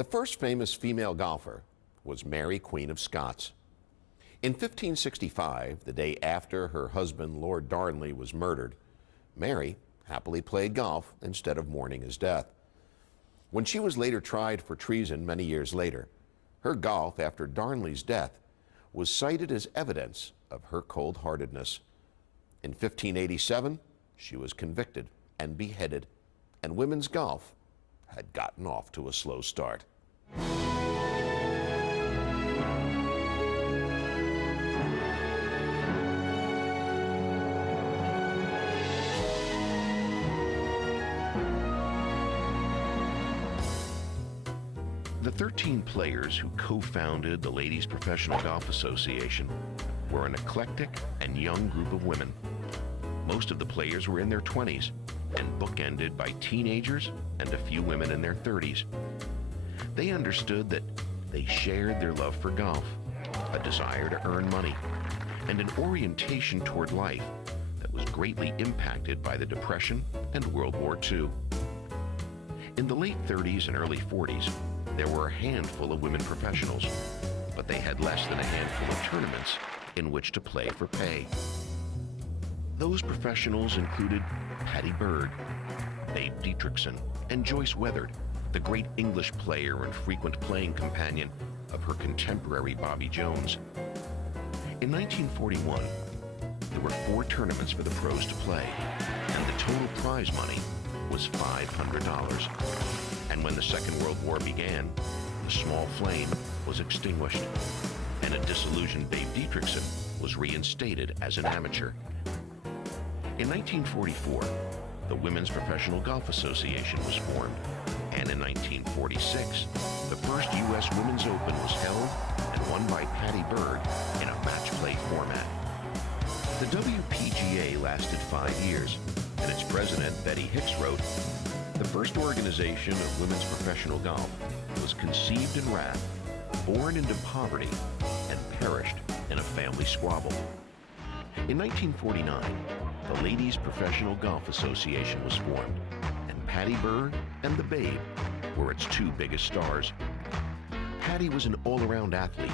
The first famous female golfer was Mary, Queen of Scots. In 1565, the day after her husband, Lord Darnley, was murdered, Mary happily played golf instead of mourning his death. When she was later tried for treason many years later, her golf after Darnley's death was cited as evidence of her cold-heartedness. In 1587, she was convicted and beheaded, and women's golf had gotten off to a slow start. The 13 players who co-founded the Ladies Professional Golf Association were an eclectic and young group of women. Most of the players were in their 20s and bookended by teenagers and a few women in their 30s. They understood that they shared their love for golf, a desire to earn money, and an orientation toward life that was greatly impacted by the Depression and World War II. In the late 30s and early 40s, there were a handful of women professionals, but they had less than a handful of tournaments in which to play for pay. Those professionals included Patty Berg, Babe Dietrichson, and Joyce Weathered, the great English player and frequent playing companion of her contemporary Bobby Jones. In 1941, there were 4 tournaments for the pros to play, and the total prize money was $500. And when the Second World War began, the small flame was extinguished, and a disillusioned Babe Dietrichson was reinstated as an amateur. In 1944, the Women's Professional Golf Association was formed, and in 1946, the first U.S. Women's Open was held and won by Patty Berg in a match play format. The WPGA lasted 5 years, and its president, Betty Hicks, wrote, "The first organization of women's professional golf was conceived in wrath, born into poverty, and perished in a family squabble." In 1949, the Ladies Professional Golf Association was formed, and Patty Berg and the Babe were its 2 biggest stars. Patty was an all-around athlete.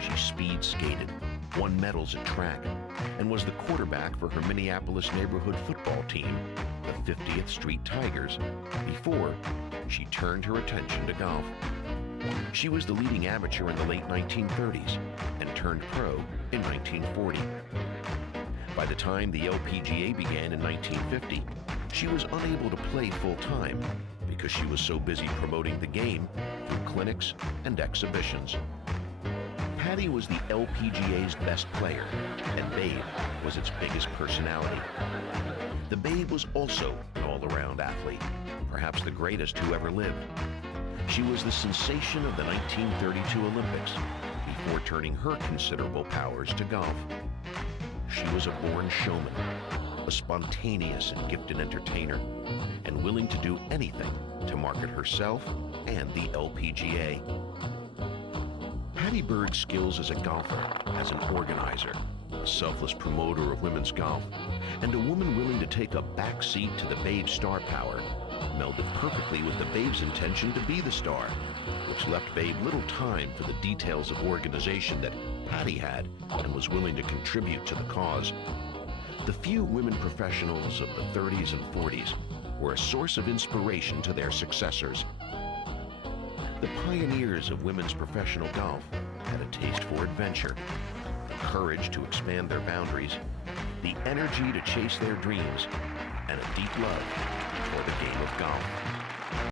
She speed skated, won medals at track, and was the quarterback for her Minneapolis neighborhood football team, the 50th Street Tigers, before she turned her attention to golf. She was the leading amateur in the late 1930s and turned pro in 1940. By the time the LPGA began in 1950, she was unable to play full-time because she was so busy promoting the game through clinics and exhibitions. Patty was the LPGA's best player, and Babe was its biggest personality. The Babe was also an all-around athlete, perhaps the greatest who ever lived. She was the sensation of the 1932 Olympics before turning her considerable powers to golf. She was a born showman, a spontaneous and gifted entertainer, and willing to do anything to market herself and the LPGA. Patty Berg's skills as a golfer, as an organizer, a selfless promoter of women's golf, and a woman willing to take a back seat to the Babe's star power melded perfectly with the Babe's intention to be the star, which left Babe little time for the details of organization that Patty had and was willing to contribute to the cause. The few women professionals of the 30s and 40s were a source of inspiration to their successors. The pioneers of women's professional golf had a taste for adventure, the courage to expand their boundaries, the energy to chase their dreams, and a deep love for the game of golf.